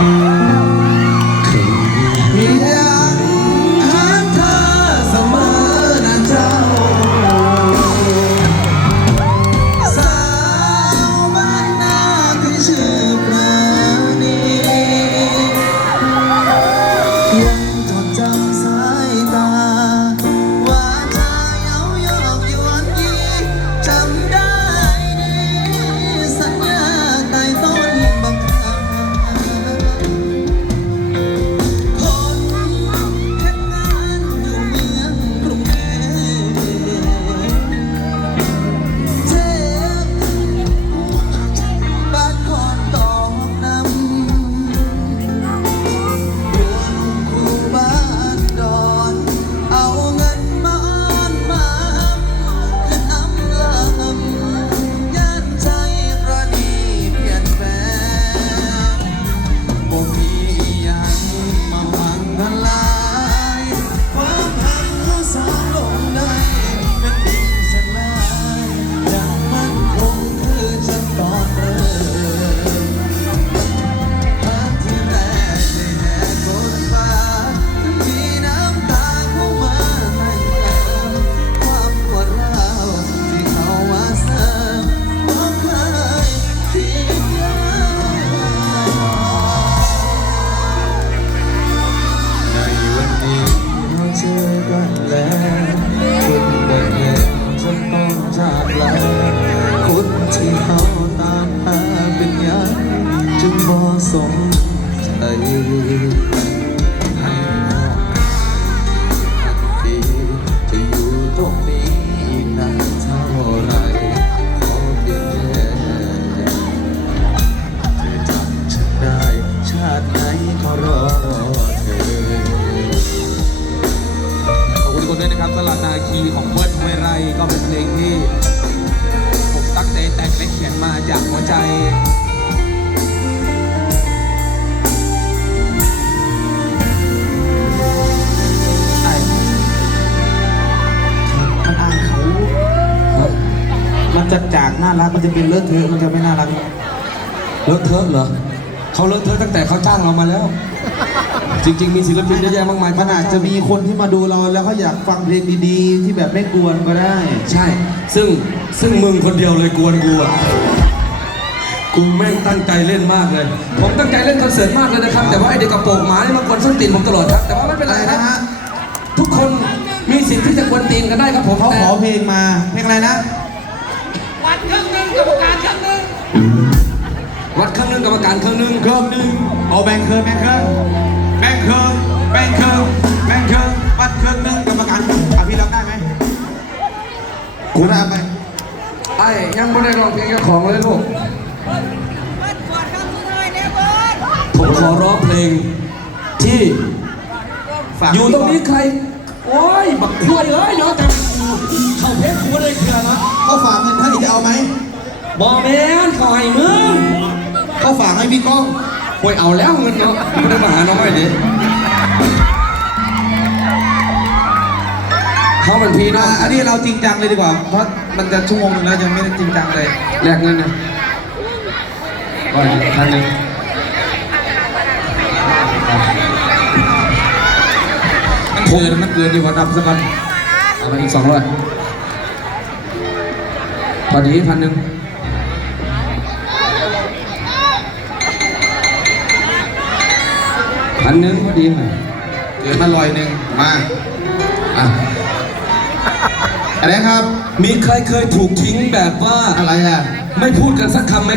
เที่เขาตามหาเป็นอยังจึงบ่สมใจให้มองทันทีจะอยู่ตรงนี้อีกนานเท่าไหรขอเพียงแค่เธอจำฉันได้ ชาติไหนก็รอเธอขอบคุณทุกคนด้วยนะครับสลัดนาคีของเบิร์ดเวยไร่ก็เป็นเพลงที่ ตั้งใจแต่งและเขียนมาจากหัวใจมันอายเขา มันจะจากน่ารักมันจะเป็นเลอะเทอะมันจะไม่น่ารักเลอะเทอะเหรอเขาเลอะเทอะตั้งแต่เขาจ้างเรามาแล้ว จริง ๆ มีศิลปินเยอะแยะมากมายมันอาจจะมีคนที่มาดูเราแล้วเขาอยากฟังเพลงดีๆ ที่แบบไม่กวนก็ได้ ใช่ ซึ่งซึ่งมึงคนเดียวเลยกวนกูอะกูแม่งตั้งใจเล่นมากเลย ผมตั้งใจเล่นคอนเสิร์ตมากเลยนะครับ แต่ว่าไอเด็กกระโปรงหมานี่มากวนส้นตีนผมตลอดครับแต่ว่าไม่เป็นอะไรไรนะนะฮะฮะทุกคนมีสิทธิ์ที่จะกวนตีนกันได้ครับผมเขาแต่ขอเพลงมาเพลงอะไรนะวัดครึ่งหนึ่งกรรมการครึ่งหนึ่งวัดครึ่งหนึ่งกรรมการครึ่งหนึ่งเครื่องหนึ่งเอาแบ่งเครื่องแบ่งเครื่อง บ่งเครื่องแบ่งเครื่องวัดเครื่องหนึ่งกรรมการอะพี่รับได้ไหมคุณรับไหมไอ้ยังไม่ได้ร้องเพลงเจ้าของเลยลูกเบิดปวดข้างหน่อยเนี่ยเบิดผมขอร้องเพลงที่ ฝากอยู่ตรงนี้ใคร โอ้ย บักขวดเอ้ยเนาะแต่กูเข้าเพชรกูได้เคลียร์นะเขาฝากเงินให้จะเอาไหมบอแมนเขาให้มึงเขาฝากให้พี่ก้องโอ้ยเอาแล้วเงินเนาะไม่ได้มาหาน้องไอ้ดิ เขาเป็นพี่น้ออ่างอันนี้เราจริงจังเลยดีกว่า เพราะมันจะชั่วโมงนึงแล้วยังไม่ได้จริงจังเลย แลกเงินนะว่าท่านหนึ่งมันเกินมันเกินอยู่กว่าดำสักวันเอามาอีกสองร้อยพอดีพันหนึ่งพันหนึ่งพอดีค่ะเกินมาลอยหนึ่งมา อะ อะไรครับ มีใครเคยถูกทิ้งแบบว่าอะไรอะ ไม่พูดกันสักคำไหม